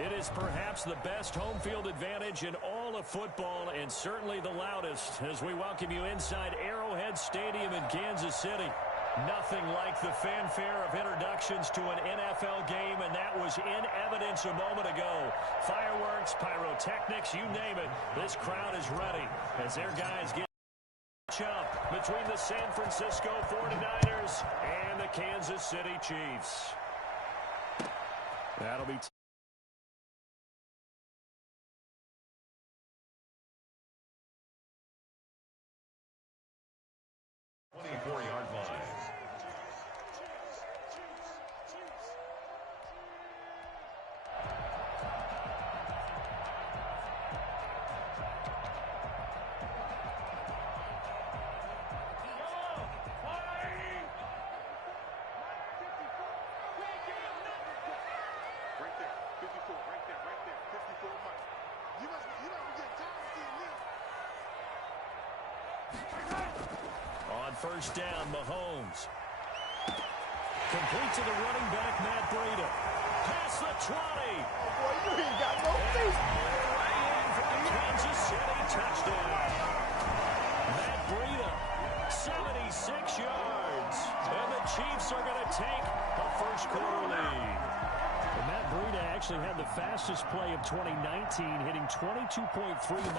It is perhaps the best home field advantage in all of football and certainly the loudest as we welcome you inside Arrowhead Stadium in Kansas City. Nothing like the fanfare of introductions to an NFL game, and that was in evidence a moment ago. Fireworks, pyrotechnics, you name it. This crowd is ready as their guys get up between the San Francisco 49ers and the Kansas City Chiefs. That'll be 24-yard line. First down, Mahomes. Complete to the running back, Matt Breida. Past the 20. Oh, boy, you ain't got no face. Right in for the Kansas City touchdown. Matt Breida, 76 yards. And the Chiefs are going to take a first quarter lead. And Matt Breida actually had the fastest play of 2019, hitting 22.3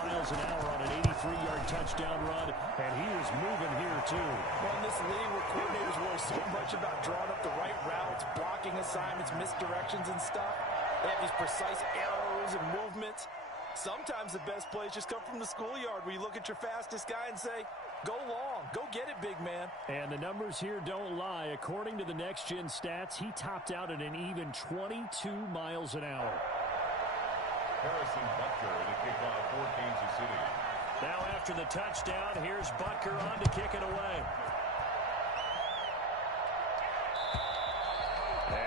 miles an hour on an 83-yard touchdown run, and he was moving here too. Well, in this league where coordinators worry so much about drawing up the right routes, blocking assignments, misdirections and stuff, they have these precise arrows and movements. Sometimes the best plays just come from the schoolyard where you look at your fastest guy and say, go long, go get it, big man. And the numbers here don't lie. According to the Next Gen stats, he topped out at an even 22 miles an hour. Harrison Butker, the kickoff for Kansas City. Now after the touchdown, here's Butker on to kick it away.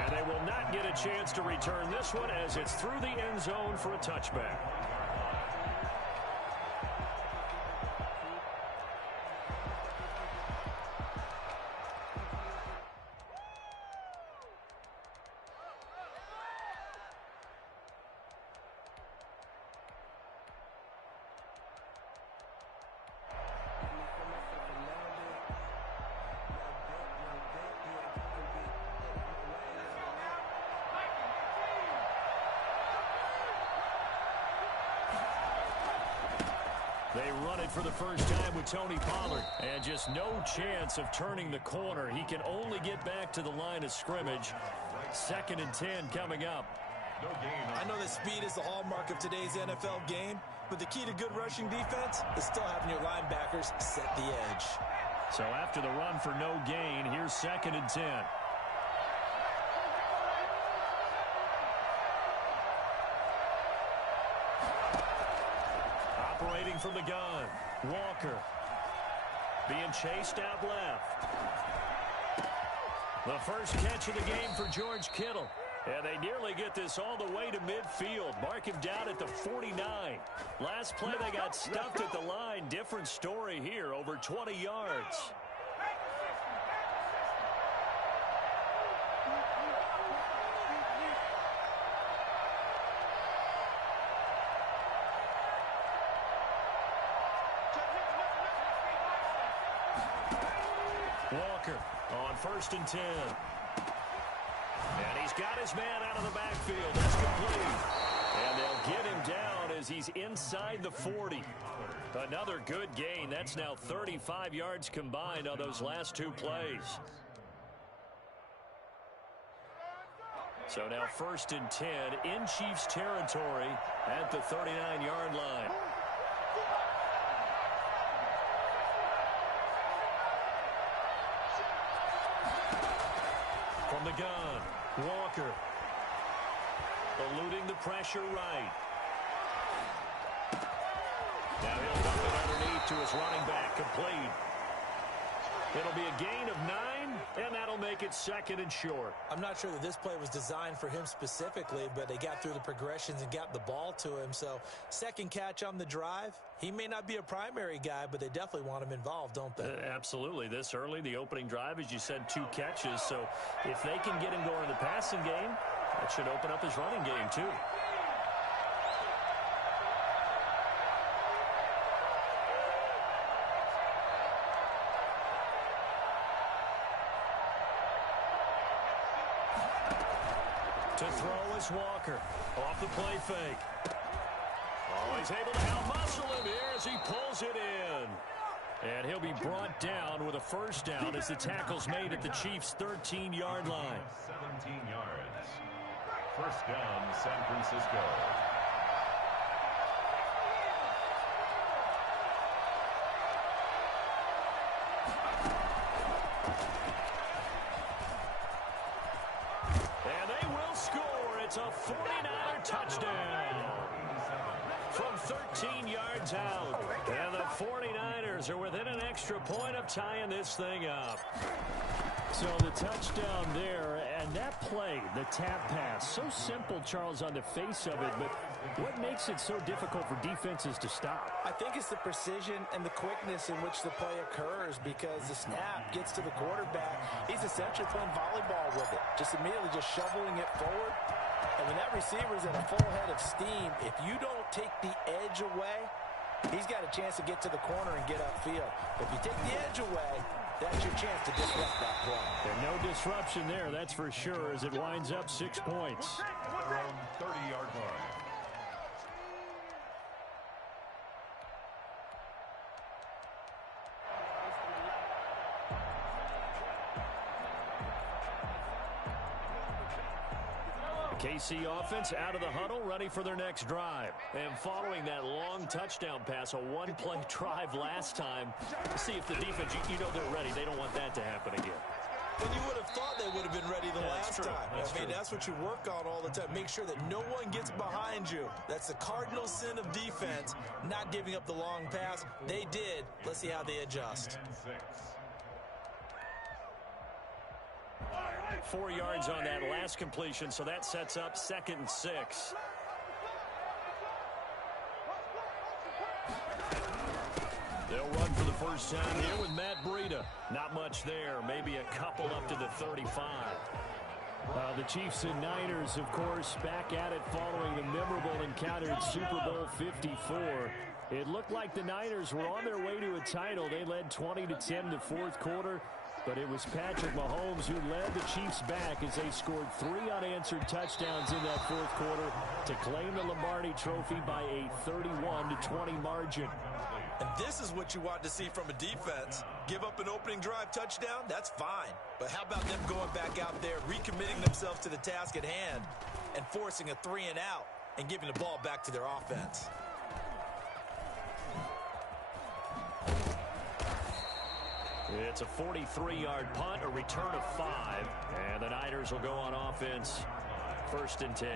And they will not get a chance to return this one as it's through the end zone for a touchback. They run it for the first time with Tony Pollard. And just no chance of turning the corner. He can only get back to the line of scrimmage. 2nd and 10 coming up. I know that speed is the hallmark of today's NFL game, but the key to good rushing defense is still having your linebackers set the edge. So after the run for no gain, here's 2nd and 10. Operating from the gun, Walker. Being chased out left. The first catch of the game for George Kittle. And they nearly get this all the way to midfield. Mark him down at the 49. Last play, they got stuffed at the line. Different story here, over 20 yards. Walker on 1st and 10. And he's got his man out of the backfield. That's complete. And they'll get him down as he's inside the 40. Another good gain. That's now 35 yards combined on those last two plays. So now 1st and 10 in Chiefs territory at the 39-yard line. From the gun, Walker. Eluding the pressure right. Now he'll dump it underneath to his running back, complete. It'll be a gain of 9, and that'll make it 2nd and short. I'm not sure that this play was designed for him specifically, but they got through the progressions and got the ball to him. So, second catch on the drive. He may not be a primary guy, but they definitely want him involved, don't they? Absolutely. This early, the opening drive, as you said, 2 catches. So, if they can get him going in the passing game, that should open up his running game, too. To throw is Walker. Off the play fake. Always able to out-muscle him here as he pulls it in. And he'll be brought down with a first down as the tackle's made at the Chiefs' 13-yard line. 17 yards. First down, San Francisco. And they will score. It's a 49er touchdown. From 13 yards out. And the 49ers are within an extra point of tying this thing up. So the touchdown there, and that play, the tap pass, so simple, Charles, on the face of it, but what makes it so difficult for defenses to stop? I think it's the precision and the quickness in which the play occurs, because the snap gets to the quarterback. He's essentially playing volleyball with it, just immediately just shoveling it forward. And when that receiver's at a full head of steam, if you don't take the edge away, he's got a chance to get to the corner and get upfield. If you take the edge away, that's your chance to disrupt that play. And no disruption there, that's for sure, as it winds up 6 points. From 30-yard line. KC offense out of the huddle, ready for their next drive. And following that long touchdown pass, a one-play drive last time, see if the defense, you know they're ready. They don't want that to happen again. And you would have thought they would have been ready the last time. I mean, that's what you work on all the time. Make sure that no one gets behind you. That's the cardinal sin of defense, not giving up the long pass. They did. Let's see how they adjust. 4 yards on that last completion, so that sets up 2nd and 6. They'll run for the first time here with Matt Breida. Not much there, maybe a couple up to the 35. The Chiefs and Niners, of course, back at it following the memorable encounter in Super Bowl 54. It looked like the Niners were on their way to a title. They led 20-10 to fourth quarter. But it was Patrick Mahomes who led the Chiefs back as they scored 3 unanswered touchdowns in that fourth quarter to claim the Lombardi Trophy by a 31-20 margin. And this is what you want to see from a defense. Give up an opening drive touchdown, that's fine. But how about them going back out there, recommitting themselves to the task at hand, and forcing a 3-and-out and giving the ball back to their offense? It's a 43-yard punt, a return of 5, and the Niners will go on offense, 1st and 10.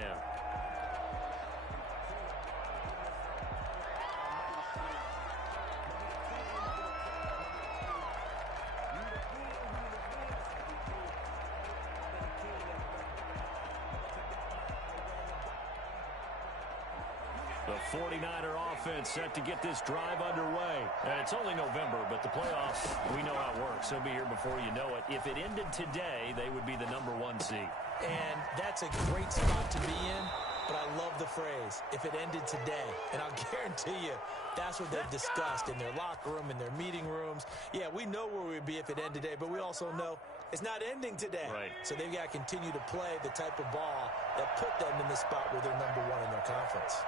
The 49er offense set to get this drive underway. And it's only November, but the playoffs, we know how it works. They'll be here before you know it. If it ended today, they would be the #1 seed. And that's a great spot to be in, but I love the phrase, if it ended today. And I'll guarantee you, that's what they've discussed in their locker room, in their meeting rooms. Yeah, we know where we'd be if it ended today, but we also know it's not ending today. Right. So they've got to continue to play the type of ball that put them in the spot where they're #1 in their conference.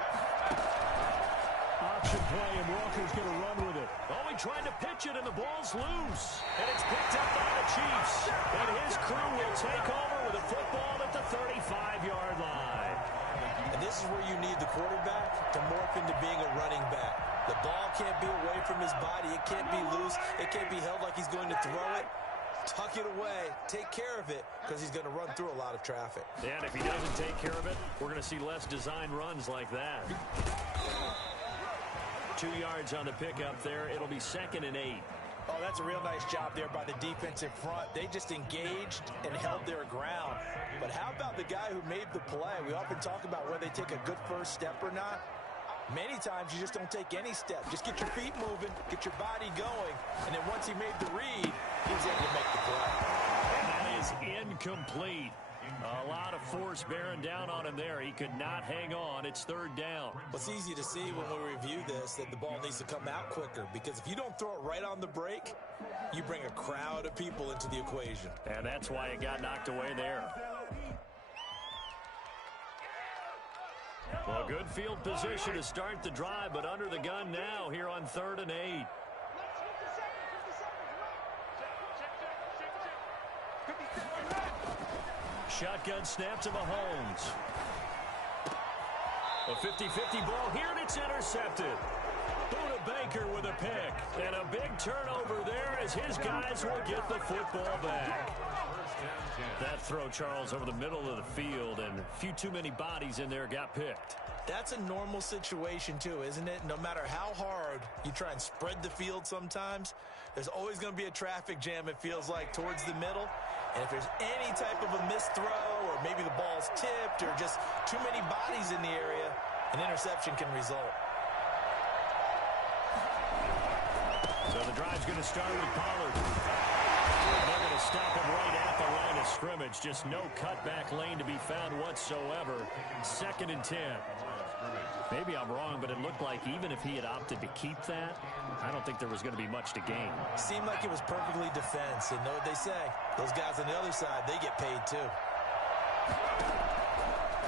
Option play, and Walker's going to run with it. Oh, he tried to pitch it, and the ball's loose. And it's picked up by the Chiefs. And his crew will take over with a football at the 35-yard line. And this is where you need the quarterback to morph into being a running back. The ball can't be away from his body. It can't be loose. It can't be held like he's going to throw it. Tuck it away. Take care of it, because he's going to run through a lot of traffic. And if he doesn't take care of it, we're going to see less design runs like that. 2 yards on the pickup there. It'll be 2nd and 8. Oh, that's a real nice job there by the defensive front. They just engaged and held their ground. But how about the guy who made the play? We often talk about whether they take a good first step or not. Many times you just don't take any step. Just get your feet moving, get your body going, and then once he made the read, he was able to make the play. And that is incomplete. A lot of force bearing down on him there. He could not hang on. It's 3rd down. Well, it's easy to see when we review this that the ball needs to come out quicker, because if you don't throw it right on the break, you bring a crowd of people into the equation. And that's why it got knocked away there. Well, good field position to start the drive, but under the gun now here on 3rd and 8. Shotgun snap to Mahomes. A 50-50 ball here, and it's intercepted. Buda Baker with a pick. And a big turnover there as his guys will get the football back. That throw, Charles, over the middle of the field, and a few too many bodies in there got picked. That's a normal situation, too, isn't it? No matter how hard you try and spread the field sometimes, there's always going to be a traffic jam, it feels like, towards the middle. And if there's any type of a missed throw or maybe the ball's tipped or just too many bodies in the area, an interception can result. So the drive's going to start with Pollard. And they're going to stop him right at the line of scrimmage. Just no cutback lane to be found whatsoever. 2nd and 10. Maybe I'm wrong, but it looked like even if he had opted to keep that, I don't think there was going to be much to gain. Seemed like it was perfectly defense. And know what they say? Those guys on the other side, they get paid too.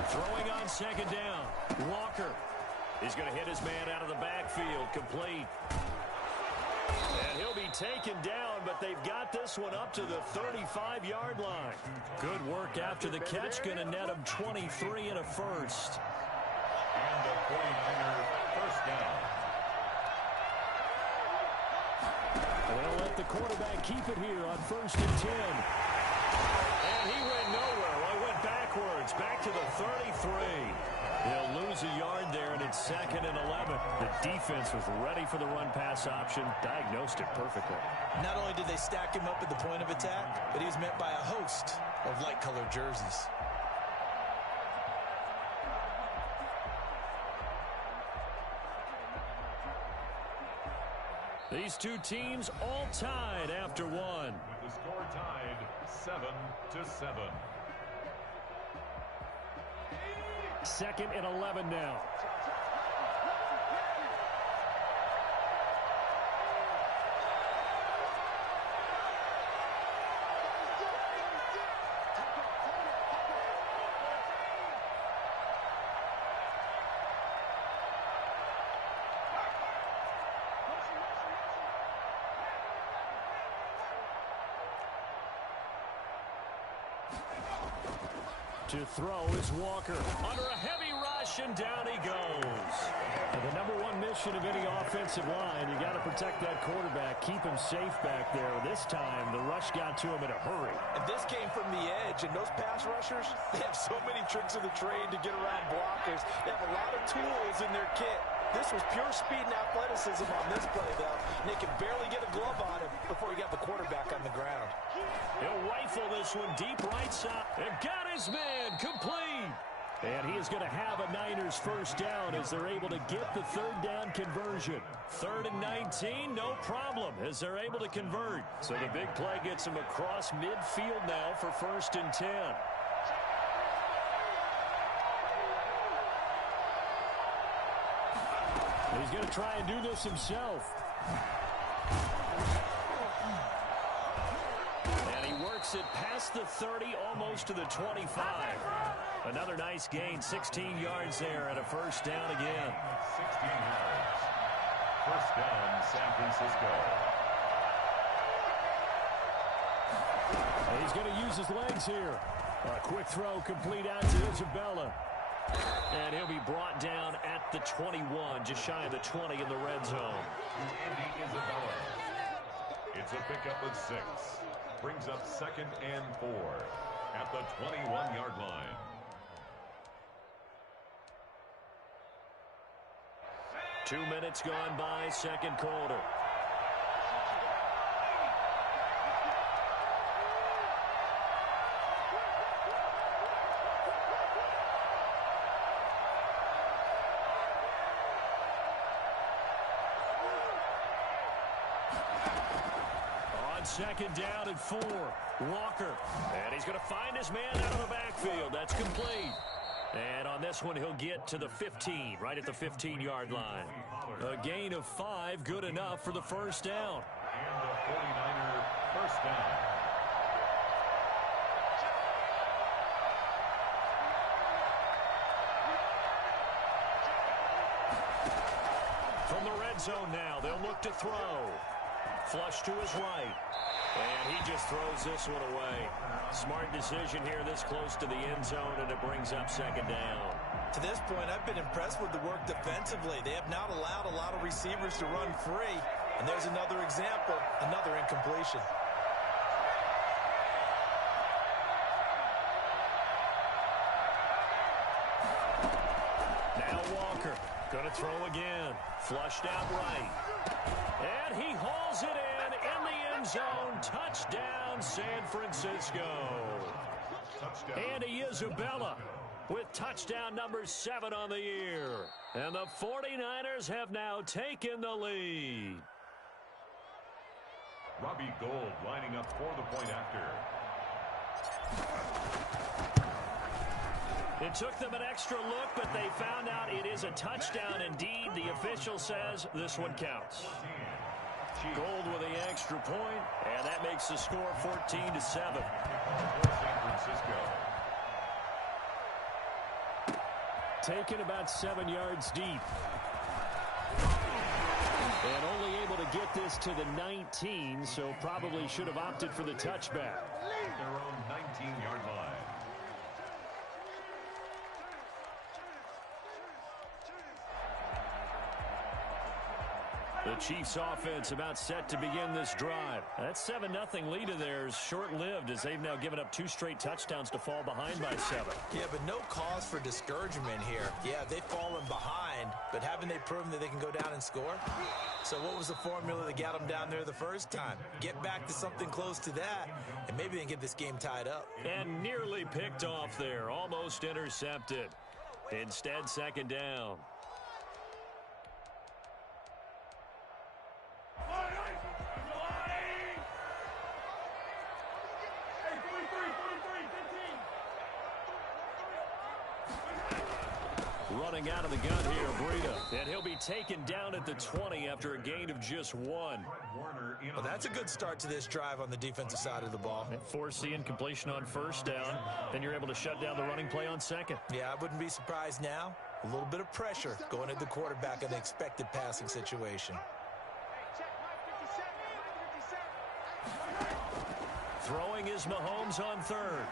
Throwing on 2nd down. Walker. He's going to hit his man out of the backfield. Complete. And he'll be taken down, but they've got this one up to the 35-yard line. Good work after the catch. Going to net him 23 and a first. And the 49er first down. They'll let the quarterback keep it here on 1st and 10. And he went nowhere. Well, he went backwards. Back to the 33. They'll lose a yard there, and it's 2nd and 11. The defense was ready for the run-pass option, diagnosed it perfectly. Not only did they stack him up at the point of attack, but he was met by a host of light-colored jerseys. These two teams all tied after one. With the score tied 7-7. 2nd and 11 now. To throw is Walker. Under a heavy rush, and down he goes. And the number one mission of any offensive line, you got to protect that quarterback, keep him safe back there. This time, the rush got to him in a hurry. And this came from the edge, and those pass rushers, they have so many tricks of the trade to get around blockers. They have a lot of tools in their kit. This was pure speed and athleticism on this play, though. And they could barely get a glove on him before he got the quarterback on the ground. He'll rifle this one deep right side. And got his man complete. And he is going to have a Niners first down as they're able to get the 3rd down conversion. 3rd and 19, no problem, as they're able to convert. So the big play gets him across midfield now for 1st and 10. He's going to try and do this himself. And he works it past the 30, almost to the 25. Another nice gain, 16 yards there, and a first down again. 16 yards. First down, San Francisco. And he's going to use his legs here. A quick throw complete out to Isabella. And he'll be brought down at the 21, just shy of the 20 in the red zone. Andy Isabella. It's a pickup of 6. Brings up 2nd and 4 at the 21-yard line. Two minutes gone by, second quarter. On 2nd down and 4, Walker. And he's going to find his man out of the backfield. That's complete. And on this one, he'll get to the 15, right at the 15-yard line. A gain of 5, good enough for the first down. And the 49er first down. From the red zone now, they'll look to throw. Flush to his right. And he just throws this one away. Smart decision here this close to the end zone, and it brings up second down. To this point, I've been impressed with the work defensively. They have not allowed a lot of receivers to run free. And there's another example, another incompletion. Now Walker, going to throw again. Flushed out right. And he hauls it in the end zone. Touchdown, San Francisco. Touchdown. Andy Isabella with touchdown number 7 on the year. And the 49ers have now taken the lead. Robbie Gould lining up for the point after. It took them an extra look, but they found out it is a touchdown indeed. The official says this one counts. Gould with the extra point, and that makes the score 14-7. San Francisco. Taken about 7 yards deep. And only able to get this to the 19, so probably should have opted for the touchback. Their own 19-yard line. The Chiefs offense about set to begin this drive. That 7-0 lead of theirs short-lived as they've now given up 2 straight touchdowns to fall behind by 7. Yeah, but no cause for discouragement here. Yeah, they've fallen behind, but haven't they proven that they can go down and score? So what was the formula that got them down there the first time? Get back to something close to that, and maybe they can get this game tied up. And nearly picked off there, almost intercepted. Instead, second down. Running out of the gun here, Breida. And he'll be taken down at the 20 after a gain of just 1. Well, that's a good start to this drive on the defensive side of the ball. Force the incompletion on first down. Then you're able to shut down the running play on second. Yeah, I wouldn't be surprised now. A little bit of pressure going at the quarterback in the expected passing situation. Throwing is Mahomes on third.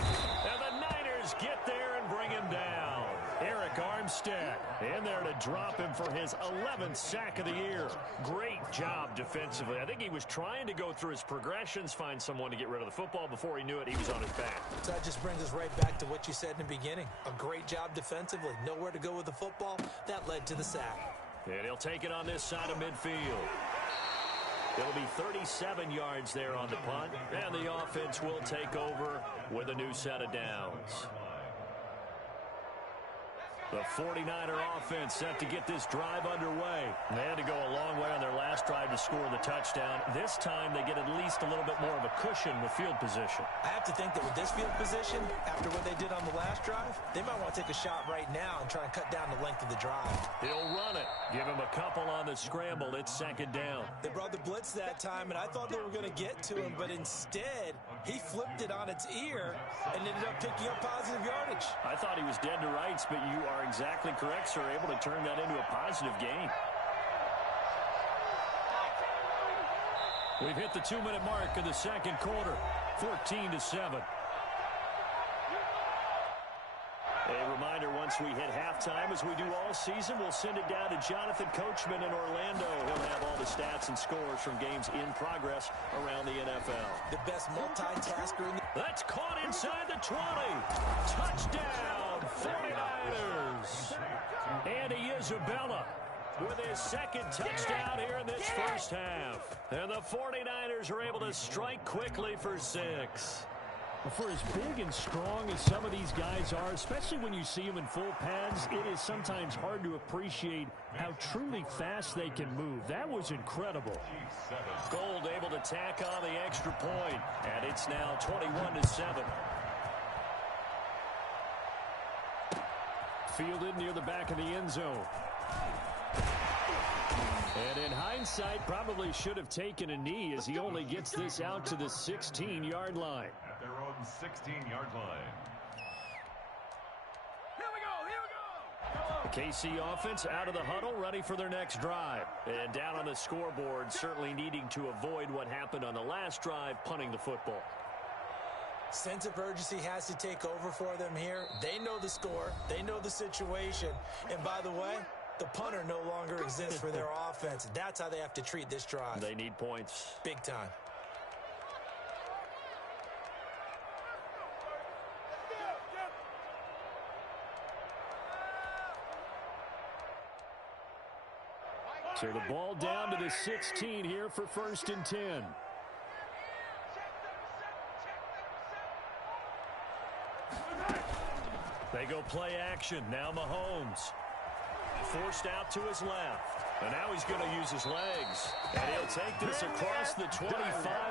And the Niners get there and bring him down. Eric Armstead in there to drop him for his 11th sack of the year. Great job defensively. I think he was trying to go through his progressions, find someone to get rid of the football. Before he knew it, he was on his back. So that just brings us right back to what you said in the beginning. A great job defensively. Nowhere to go with the football. That led to the sack. And he'll take it on this side of midfield. It'll be 37 yards there on the punt, and the offense will take over with a new set of downs. The 49er offense set to get this drive underway. They had to go a long way on their last drive to score the touchdown. This time they get at least a little bit more of a cushion with field position. I have to think that with this field position, after what they did on the last drive, they might want to take a shot right now and try and cut down the length of the drive. He'll run it. Give him a couple on the scramble. It's second down. They brought the blitz that time, and I thought they were going to get to him, but instead, he flipped it on its ear and ended up picking up positive yardage. I thought he was dead to rights, but you are exactly correct, sir. Able to turn that into a positive gain. We've hit the 2-minute mark of the second quarter. 14-7. A reminder, once we hit halftime, as we do all season, we'll send it down to Jonathan Coachman in Orlando. He'll have all the stats and scores from games in progress around the NFL. The best multitasker in the... That's caught inside the 20. Touchdown, 49ers. Andy Isabella with his second touchdown here in this first half. And the 49ers are able to strike quickly for 6. For as big and strong as some of these guys are, especially when you see them in full pads, it is sometimes hard to appreciate how truly fast they can move. That was incredible. Gould able to tack on the extra point, and it's now 21-7. Fielded near the back of the end zone. And in hindsight, probably should have taken a knee as he only gets this out to the 16-yard line. At their own 16-yard line. Here we go! KC offense out of the huddle, ready for their next drive. And down on the scoreboard, certainly needing to avoid what happened on the last drive, punting the football. Sense of urgency has to take over for them here. They know the score. They know the situation. And by the way, the punter no longer exists for their offense. That's how they have to treat this drive. They need points. Big time. So the ball down to the 16 here for 1st and 10. They go play action. Now Mahomes. Forced out to his left. And now he's going to use his legs. And he'll take this across the 25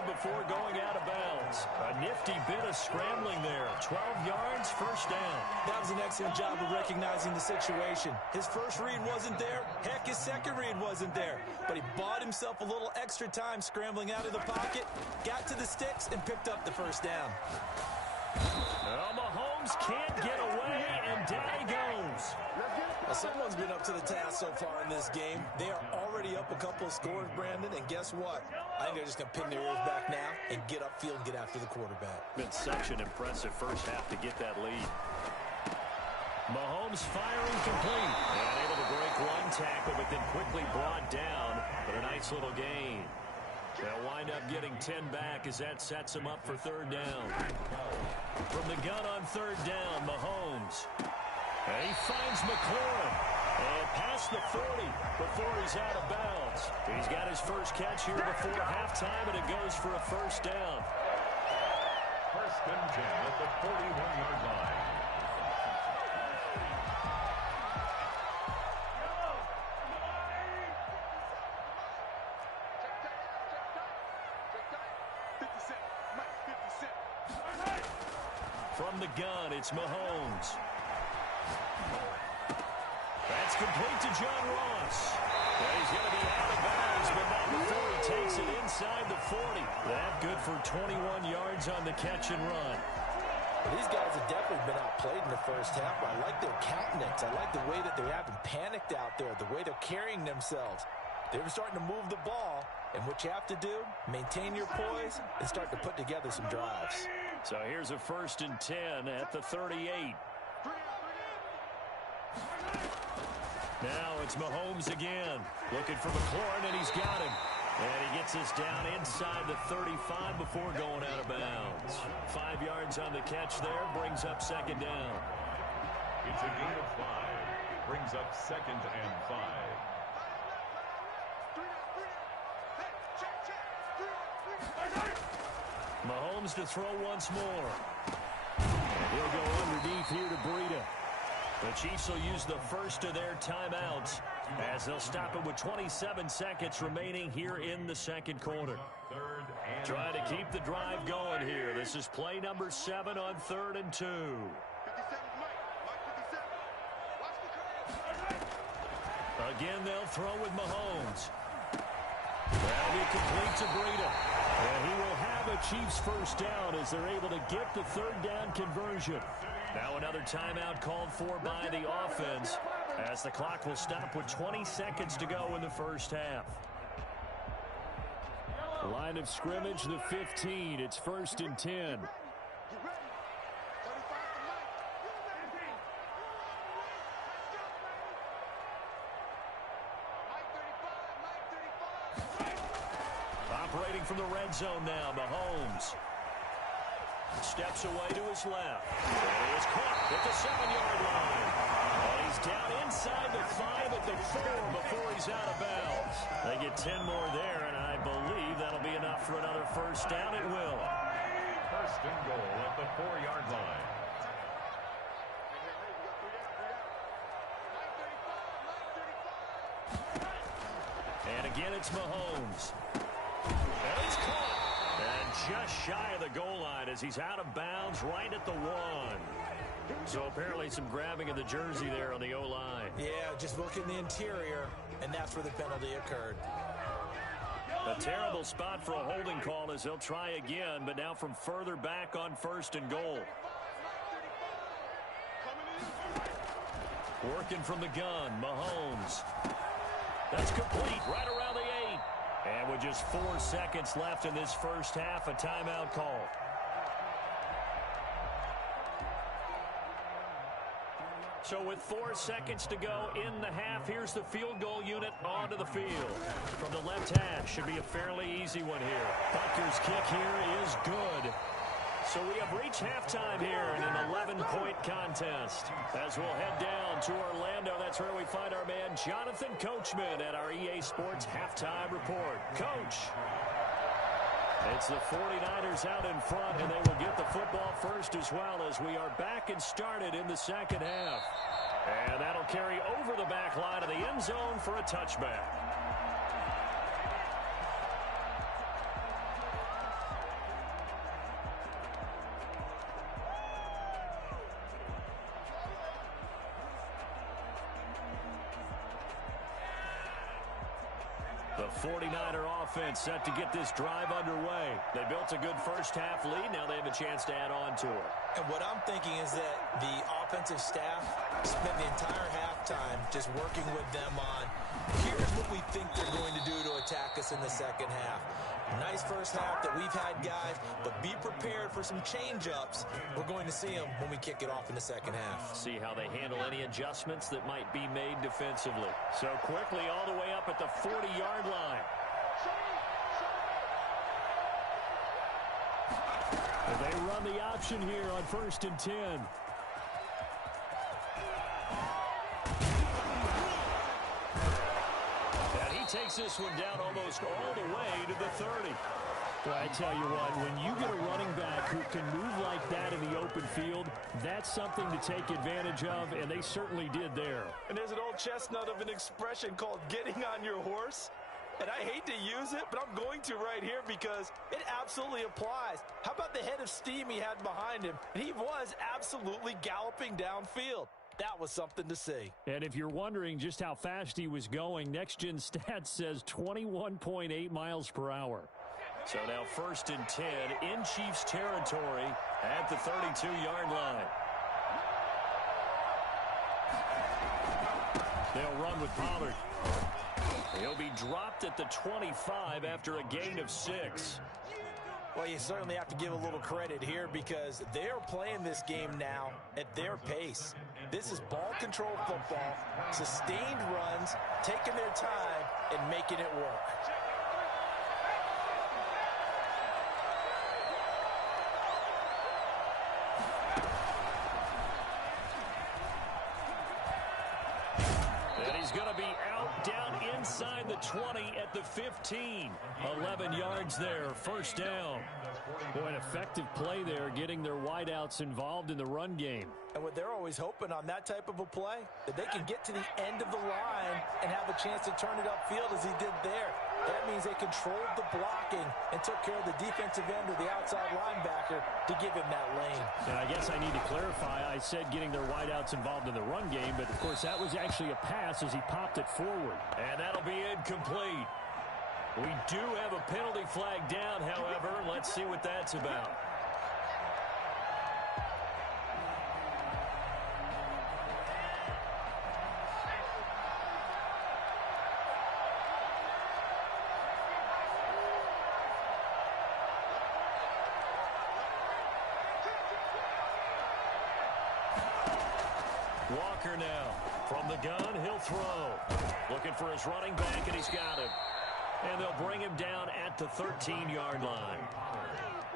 before going out of bounds. A nifty bit of scrambling there. 12 yards, first down. That was an excellent job of recognizing the situation. His first read wasn't there. Heck, his second read wasn't there. But he bought himself a little extra time scrambling out of the pocket, got to the sticks, and picked up the first down. Well, Mahomes can't get away, and down he goes. Well, someone's been up to the task so far in this game. They are already up a couple of scores, Brandon, and guess what? I think they're just going to pin their ears back now and get upfield and get after the quarterback. Been such an impressive first half to get that lead. Mahomes firing complete. And able to break one tackle, but then quickly brought down. But a nice little gain. They'll wind up getting 10 back as that sets him up for third down. From the gun on third down, Mahomes. And he finds McLaurin. And past the 40 before he's out of bounds. He's got his first catch here before halftime, and it goes for a first down. 1st and 10 at the 41-yard line. From the gun, it's Mahomes. That's complete to John Ross. And he's going to be out of bounds, but not before he takes it inside the 40. That good for 21 yards on the catch and run. Well, these guys have definitely been outplayed in the first half. I like their countenance. I like the way that they haven't panicked out there, the way they're carrying themselves. They're starting to move the ball, and what you have to do, maintain your poise and start to put together some drives. So here's a 1st and 10 at the 38. Now it's Mahomes again. Looking for McLaurin, and he's got him. And he gets us down inside the 35 before going out of bounds. 5 yards on the catch there, brings up second down. It's a gain of 5. Brings up 2nd and 5. Mahomes to throw once more. And he'll go underneath here to Breida. The Chiefs will use the first of their timeouts as they'll stop it with 27 seconds remaining here in the second quarter. Trying to keep the drive going here. This is play number 7 on 3rd and 2. Again, they'll throw with Mahomes. That'll be complete to Breida. And he will have a Chiefs first down as they're able to get the third down conversion. Now another timeout called for by the offense as the clock will stop with 20 seconds to go in the first half. Line of scrimmage, the 15. It's 1st and 10. Operating from the red zone now, Mahomes. Steps away to his left. And he is caught at the 7-yard line. And he's down inside the 5 at the 4 before he's out of bounds. They get 10 more there, and I believe that'll be enough for another first down. It will. 1st and goal at the 4-yard line. And again, it's Mahomes. And he's caught. And just shy of the goal line as he's out of bounds right at the 1. So apparently some grabbing of the jersey there on the O-line. Yeah, just look in the interior, and that's where the penalty occurred. A terrible spot for a holding call as they'll try again, but now from further back on 1st and goal. Working from the gun, Mahomes. That's complete right around the 8. And with just 4 seconds left in this first half, a timeout call. So with 4 seconds to go in the half, here's the field goal unit onto the field. From the left hash, should be a fairly easy one here. Butker's kick here is good. So we have reached halftime here in an 11-point contest. As we'll head down to Orlando, that's where we find our man Jonathan Coachman at our EA Sports Halftime Report. Coach. It's the 49ers out in front, and they will get the football first as well as we are back and started in the second half. And that'll carry over the back line of the end zone for a touchback. The 49er offense set to get this drive underway. They built a good first half lead. Now they have a chance to add on to it. And what I'm thinking is that the offensive staff spent the entire halftime just working with them on, here's what we think they're going to do to attack us in the second half. Nice first half that we've had, guys, but be prepared for some change-ups. We're going to see them when we kick it off in the second half. See how they handle any adjustments that might be made defensively. So quickly all the way up at the 40-yard line. They run the option here on 1st and 10. And he takes this one down almost all the way to the 30. Well, I tell you what, when you get a running back who can move like that in the open field, that's something to take advantage of, and they certainly did there. And there's an old chestnut of an expression called getting on your horse. And I hate to use it, but I'm going to right here because it absolutely applies. How about the head of steam he had behind him? And he was absolutely galloping downfield. That was something to see. And if you're wondering just how fast he was going, Next Gen Stats says 21.8 miles per hour. So now 1st and 10 in Chiefs territory at the 32-yard line. They'll run with Pollard. He'll be dropped at the 25 after a gain of 6. Well, you certainly have to give a little credit here because they're playing this game now at their pace. This is ball control football, sustained runs, taking their time and making it work. He's going to be out down inside the 20 at the 15. 11 yards there, 1st down. Boy, an effective play there, getting their wideouts involved in the run game. And what they're always hoping on that type of a play, that they can get to the end of the line and have a chance to turn it upfield as he did there. That means they controlled the blocking and took care of the defensive end or the outside linebacker to give him that lane. And I guess I need to clarify, I said getting their wideouts involved in the run game, but of course that was actually a pass as he popped it forward. And that'll be incomplete. We do have a penalty flag down, however. Let's see what that's about. Walker now. From the gun, he'll throw. Looking for his running back, and he's got him. And they'll bring him down at the 13-yard line.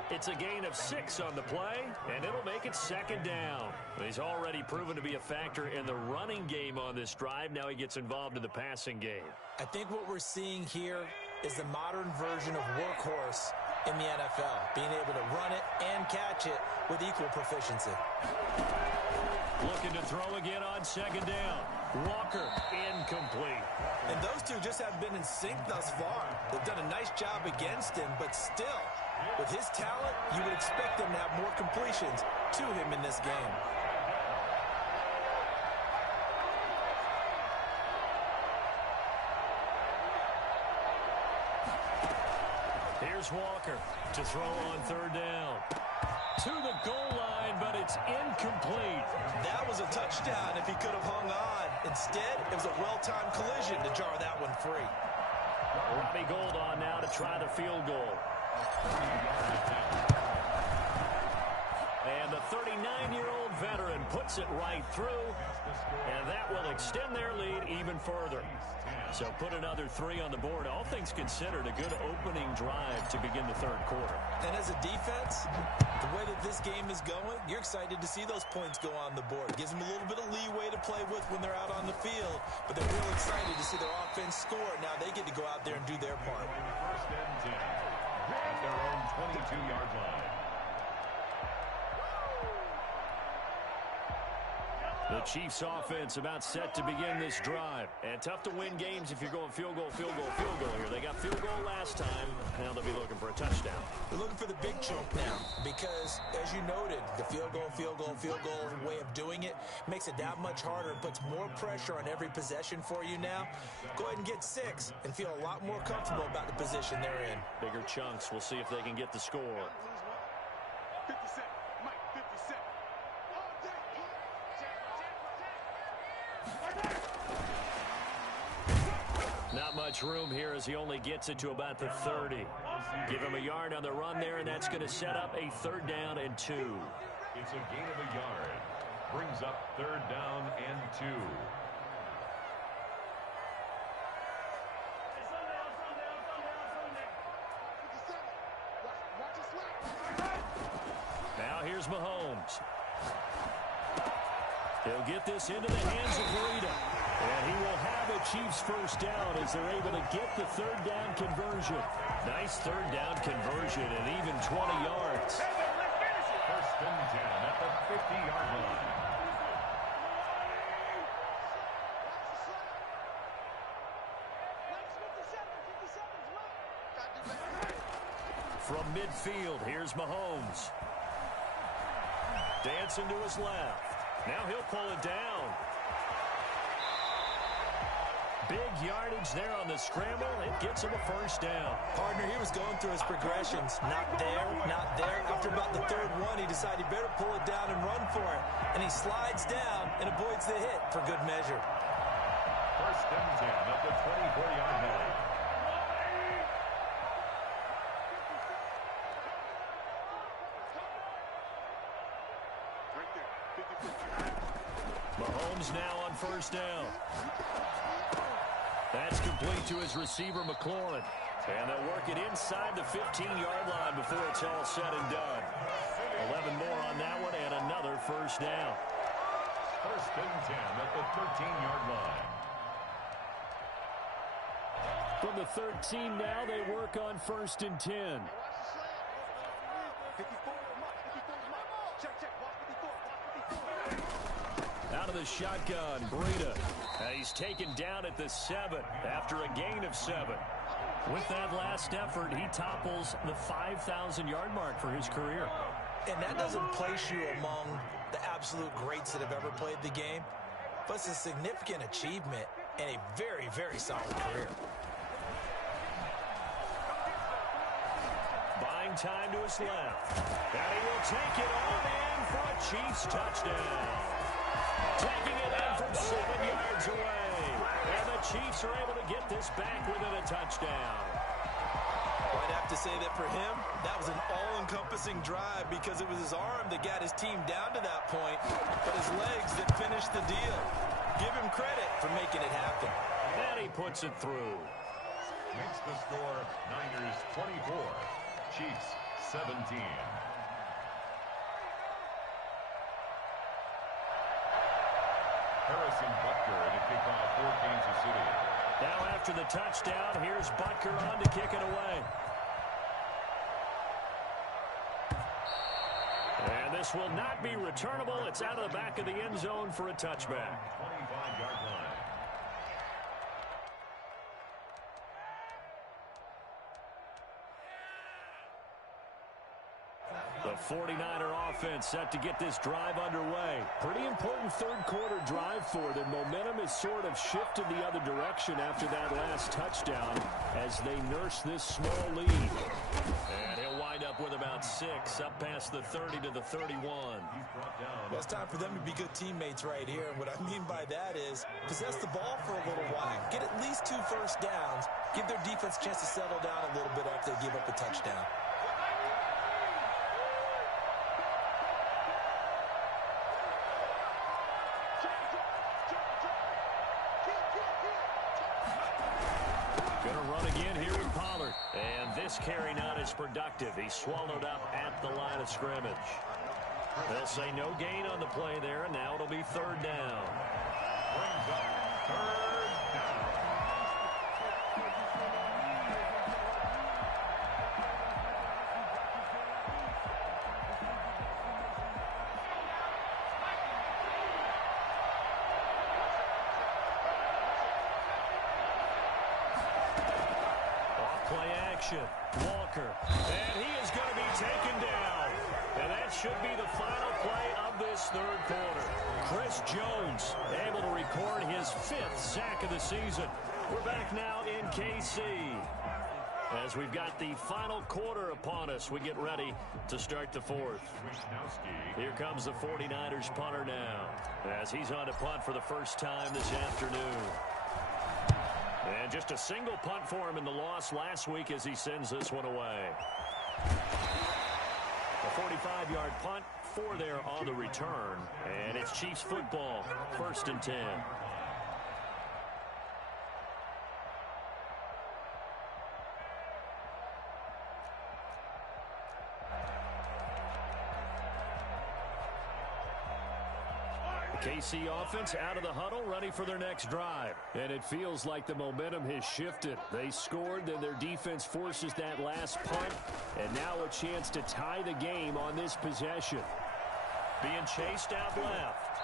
It's a gain of 6 on the play, and it'll make it 2nd down. He's already proven to be a factor in the running game on this drive. Now he gets involved in the passing game. I think what we're seeing here is the modern version of workhorse in the NFL, being able to run it and catch it with equal proficiency. Looking to throw again on 2nd down. Walker, incomplete. And those two just haven't been in sync thus far. They've done a nice job against him, but still, with his talent, you would expect them to have more completions to him in this game. Here's Walker to throw on 3rd down. To the goal line, but it's incomplete. That was a touchdown if he could have hung on. Instead, it was a well-timed collision to jar that one free. Robbie Gould on now to try the field goal. And the 39-year-old veteran puts it right through, and that will extend their lead even further. So put another 3 on the board. All things considered, a good opening drive to begin the third quarter. And as a defense, the way that this game is going, you're excited to see those points go on the board. It gives them a little bit of leeway to play with when they're out on the field, but they're real excited to see their offense score. Now they get to go out there and do their part. First and 10 at their own 22-yard line. The Chiefs offense about set to begin this drive. And tough to win games if you're going field goal, field goal, field goal here. They got field goal last time. Now they'll be looking for a touchdown. They're looking for the big chunk now because, as you noted, the field goal way of doing it makes it that much harder and puts more pressure on every possession for you now. Go ahead and get 6 and feel a lot more comfortable about the position they're in. Bigger chunks. We'll see if they can get the score. 57, Mike, 57. Not much room here as he only gets it to about the 30. Give him a yard on the run there, and that's going to set up a 3rd down and 2. It's a gain of a yard. Brings up 3rd down and 2. Now here's Mahomes. He'll get this into the hands of Breida. And he will have a Chiefs 1st down as they're able to get the 3rd down conversion. Nice 3rd down conversion and even 20 yards. First and 10 at the 50-yard line. From midfield, here's Mahomes. Dancing to his left. Now he'll pull it down. Big yardage there on the scramble. It gets him a 1st down. Partner, he was going through his progressions. Not there, not there. After about the 3rd one, he decided he better pull it down and run for it. And he slides down and avoids the hit for good measure. First and 10 at the 24-yard line. Mahomes now on 1st down. That's complete to his receiver, McLaurin. And they'll work it inside the 15-yard line before it's all said and done. 11 more on that one and another 1st down. First and 10 at the 13-yard line. From the 13 now, they work on 1st and 10. Out of the shotgun, Breida. He's taken down at the 7 after a gain of 7. With that last effort, he topples the 5,000-yard mark for his career. And that doesn't place you among the absolute greats that have ever played the game, but it's a significant achievement and a very, very solid career. Buying time to his left. And he will take it on in for a Chiefs touchdown. Taking it in from 7 yards away. And the Chiefs are able to get this back within a touchdown. I'd have to say that for him, that was an all-encompassing drive because it was his arm that got his team down to that point, but his legs that finished the deal. Give him credit for making it happen. And he puts it through. Makes the score Niners 24, Chiefs 17. Harrison Butker to kick off for Kansas City. Now after the touchdown, here's Butker on to kick it away. And this will not be returnable. It's out of the back of the end zone for a touchback. 25-yard line. The 49er offense set to get this drive underway. Pretty important third quarter drive for them. Momentum has sort of shifted the other direction after that last touchdown as they nurse this small lead. And he'll wind up with about and 6 up past the 30 to the 31. Well, it's time for them to be good teammates right here. And what I mean by that is possess the ball for a little while, get at least 2 first downs, give their defense a chance to settle down a little bit after they give up a touchdown. Gonna run again here with Pollard. And this carry not as productive. He's swallowed up at the line of scrimmage. They'll say no gain on the play there, and now it'll be 3rd down. Brings up 3rd down. Play action. Walker. And he is going to be taken down. And that should be the final play of this 3rd quarter. Chris Jones able to record his 5th sack of the season. We're back now in KC. As we've got the final quarter upon us, we get ready to start the 4th. Here comes the 49ers punter now, as he's on to punt for the first time this afternoon. And just a single punt for him in the loss last week as he sends this one away. A 45-yard punt, 4 there on the return. And it's Chiefs football, 1st and 10. KC offense out of the huddle, ready for their next drive. And it feels like the momentum has shifted. They scored, then their defense forces that last punt, and now a chance to tie the game on this possession. Being chased out left.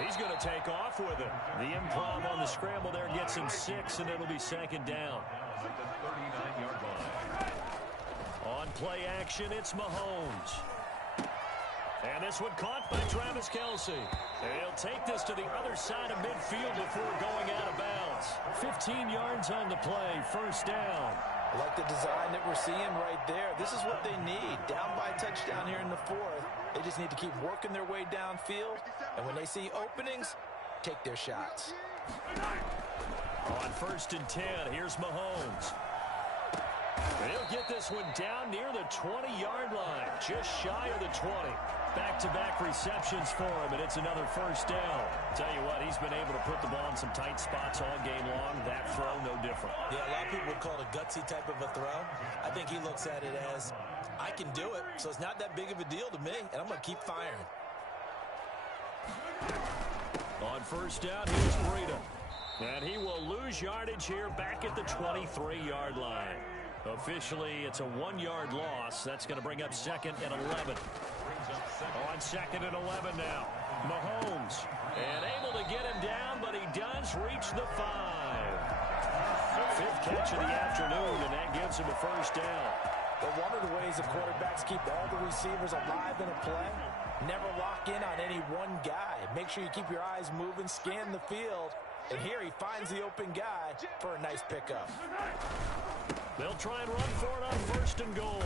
He's going to take off with it. The improv on the scramble there gets him 6, and it'll be 2nd down. At the 39-yard line. On play action, it's Mahomes. And this one caught by Travis Kelce. And he'll take this to the other side of midfield before going out of bounds. 15 yards on the play, 1st down. I like the design that we're seeing right there. This is what they need. Down by a touchdown here in the 4th. They just need to keep working their way downfield. And when they see openings, take their shots. On 1st and 10, here's Mahomes. And he'll get this one down near the 20-yard line, just shy of the 20. Back-to-back receptions for him, and it's another 1st down. Tell you what, he's been able to put the ball in some tight spots all game long. That throw, no different. Yeah, a lot of people would call it a gutsy type of a throw. I think he looks at it as, I can do it, so it's not that big of a deal to me, and I'm going to keep firing. On 1st down, here's Breida. And he will lose yardage here back at the 23-yard line. Officially, it's a 1-yard loss. That's going to bring up 2nd and 11. On 2nd and 11 now. Mahomes. And able to get him down, but he does reach the 5. 5th catch of the afternoon, and that gives him a 1st down. But one of the ways the quarterbacks keep all the receivers alive in a play, never lock in on any one guy. Make sure you keep your eyes moving, scan the field. And here he finds the open guy for a nice pickup. They'll try and run for it on 1st and goal.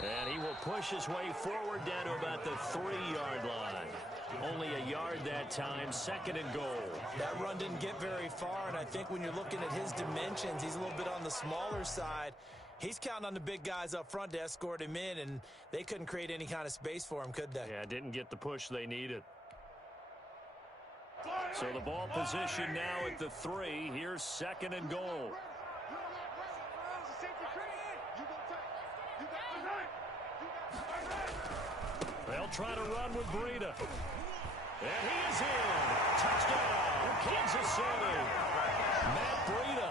And he will push his way forward down to about the 3-yard line. Only a yard that time, 2nd and goal. That run didn't get very far, and I think when you're looking at his dimensions, he's a little bit on the smaller side. He's counting on the big guys up front to escort him in, and they couldn't create any kind of space for him, could they? Yeah, didn't get the push they needed. So the ball position now at the 3. Here's 2nd and goal. They'll try to run with Breida. And he is in. Touchdown, Kansas City. Matt Breida,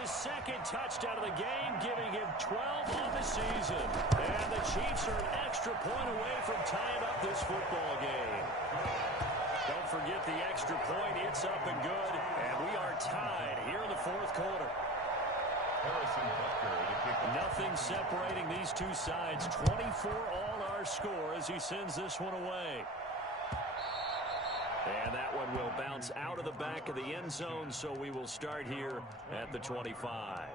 his 2nd touchdown of the game, giving him 12 on the season. And the Chiefs are an extra point away from tying up this football game. Don't forget the extra point. It's up and good. And we are tied here in the 4th quarter. Nothing separating these two sides. 24 all our score as he sends this one away. And that one will bounce out of the back of the end zone, so we will start here at the 25.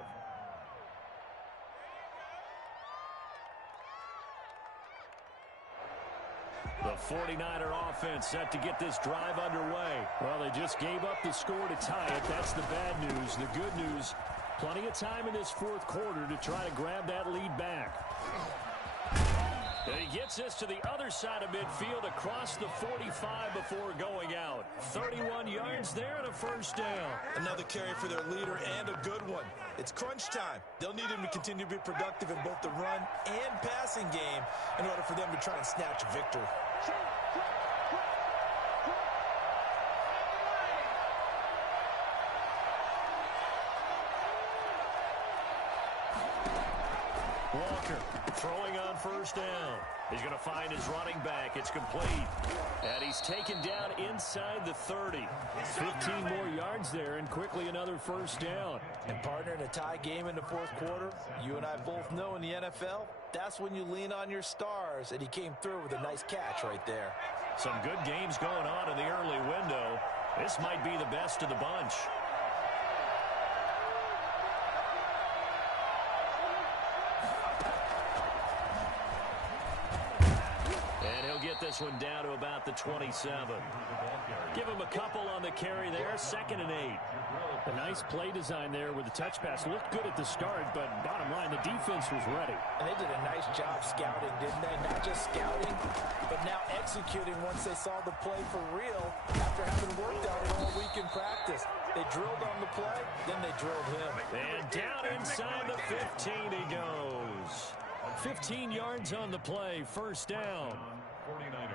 The 49er offense set to get this drive underway. Well, they just gave up the score to tie it. That's the bad news. The good news, plenty of time in this fourth quarter to try to grab that lead back. And he gets this to the other side of midfield across the 45 before going out. 31 yards there and a first down. Another carry for their leader and a good one. It's crunch time. They'll need him to continue to be productive in both the run and passing game in order for them to try and snatch a victory. Walker throwing on first down. He's going to find his running back. It's complete. And he's taken down inside the 30. 15 more yards there and quickly another first down. And partner, in a tie game in the fourth quarter, you and I both know in the NFL, that's when you lean on your stars. And he came through with a nice catch right there. Some good games going on in the early window. This might be the best of the bunch. This one down to about the 27. Give him a couple on the carry there. 2nd and 8. A nice play design there with the touch pass. Looked good at the start, but bottom line, the defense was ready. And they did a nice job scouting, didn't they? Not just scouting, but now executing once they saw the play for real after having worked on it all week in practice. They drilled on the play, then they drilled him. And down inside the 15 he goes. 15 yards on the play. First down. 49ers.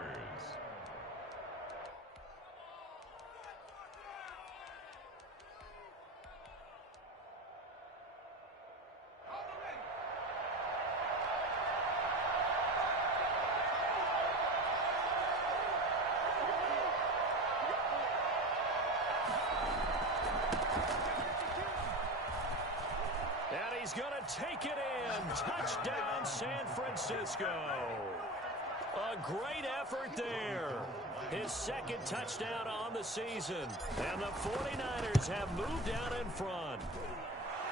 And he's going to take it in. Touchdown, San Francisco. A great effort there. His 2nd touchdown on the season. And the 49ers have moved out in front.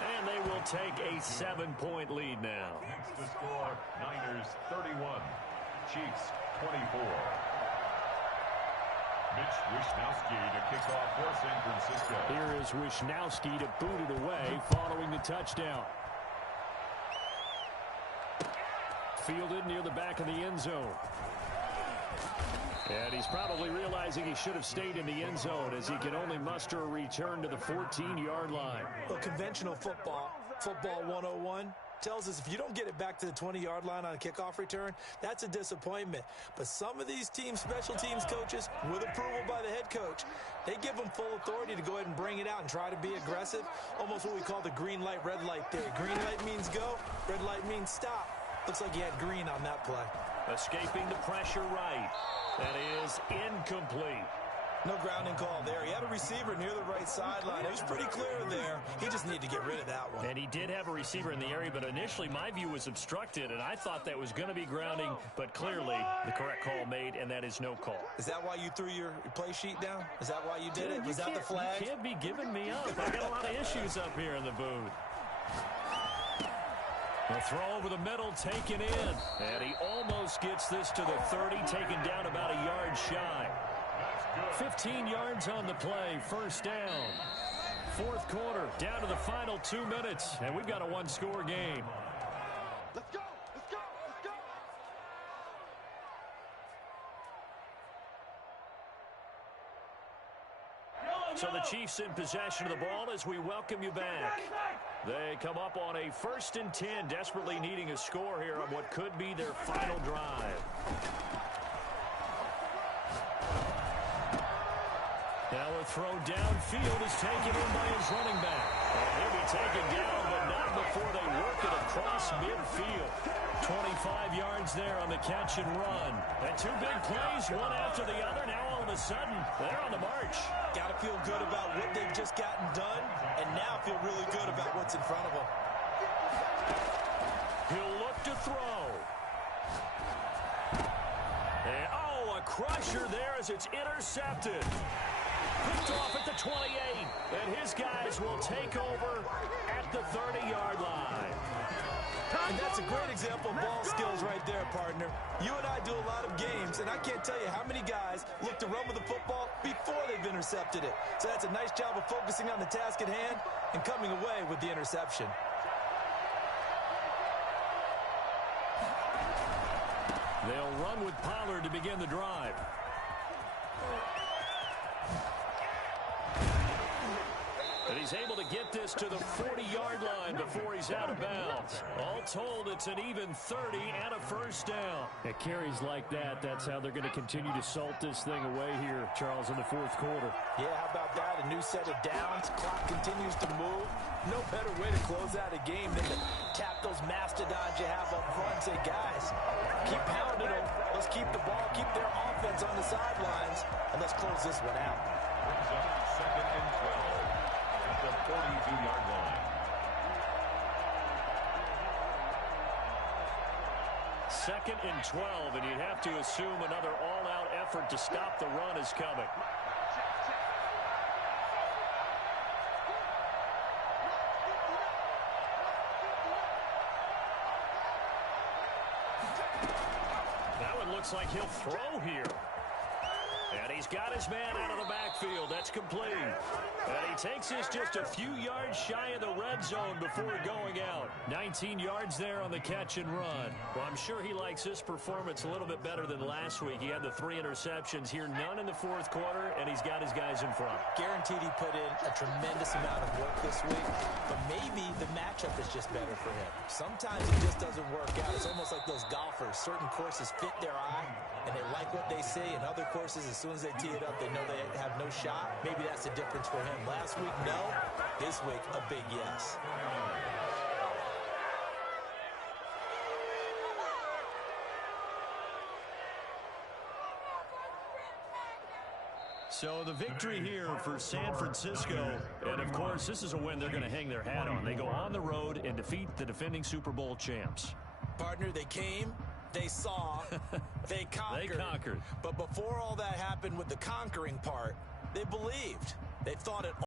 And they will take a 7-point lead now. The score, Niners 31, Chiefs 24. Mitch Wishnowsky to kick off for San Francisco. Here is Wishnowsky to boot it away following the touchdown. Fielded near the back of the end zone. And he's probably realizing he should have stayed in the end zone as he can only muster a return to the 14-yard line. Well, conventional football 101, tells us if you don't get it back to the 20-yard line on a kickoff return, that's a disappointment. But some of these teams, special teams coaches, with approval by the head coach, they give them full authority to go ahead and bring it out and try to be aggressive. Almost what we call the green light, red light theory. Green light means go, red light means stop. Looks like he had green on that play. Escaping the pressure right. That is incomplete. No grounding call there. He had a receiver near the right sideline. It was pretty clear there. He just needed to get rid of that one. And he did have a receiver in the area, but initially my view was obstructed, and I thought that was going to be grounding, but clearly the correct call made, and that is no call. Is that why you threw your play sheet down? Is that why you did it? Was that the flag? You can't be giving me up. I got a lot of issues up here in the booth. The throw over the middle, taken in. And he almost gets this to the 30, taken down about a yard shy. 15 yards on the play, first down. Fourth quarter, down to the final 2 minutes, and we've got a one-score game. Let's go! Let's go! Let's go! So the Chiefs in possession of the ball as we welcome you back. They come up on a 1st and 10, desperately needing a score here on what could be their final drive. Now a throw downfield is taken in by his running back. And he'll be taken down, but not before they work it across midfield. 25 yards there on the catch and run. And 2 big plays, one after the other. Now all of a sudden, they're on the march. Got to feel good about what they've just gotten done, and now feel really good about what's in front of them. He'll look to throw. And, a crusher there as it's intercepted. Picked off at the 28, and his guys will take over at the 30-yard line. And that's a great example of ball skills right there, partner. You and I do a lot of games, and I can't tell you how many guys look to run with the football before they've intercepted it. So that's a nice job of focusing on the task at hand and coming away with the interception. They'll run with Pollard to begin the drive. And he's able to get this to the 40-yard line before he's out of bounds. All told, it's an even 30 and a first down. At carries like that, that's how they're going to continue to salt this thing away here, Charles, in the fourth quarter. Yeah, how about that? A new set of downs. Clock continues to move. No better way to close out a game than to tap those mastodons you have up front and say, guys, keep pounding them. Let's keep the ball, keep their offense on the sidelines, and let's close this one out. Brings up second and 12 at the 42-yard line. Second and 12, and you'd have to assume another all-out effort to stop the run is coming. That one looks like he'll throw here. And he's got his man out of the backfield. That's complete. And he takes this just a few yards shy of the red zone before going out. 19 yards there on the catch and run. Well, I'm sure he likes this performance a little bit better than last week. He had the 3 interceptions here, none in the fourth quarter, and he's got his guys in front. Guaranteed he put in a tremendous amount of work this week, but maybe the matchup is just better for him. Sometimes it just doesn't work out. It's almost like those golfers. Certain courses fit their eye, and they like what they see, and other courses, as soon as they tee it up, they know they have no shot. Maybe that's the difference for him. Last week, no. This week, a big yes. So the victory here for San Francisco, and of course this is a win they're going to hang their hat on. They go on the road and defeat the defending Super Bowl champs. Partner, they came, they saw, they conquered. They conquered. But before all that happened with the conquering part, they believed. They thought it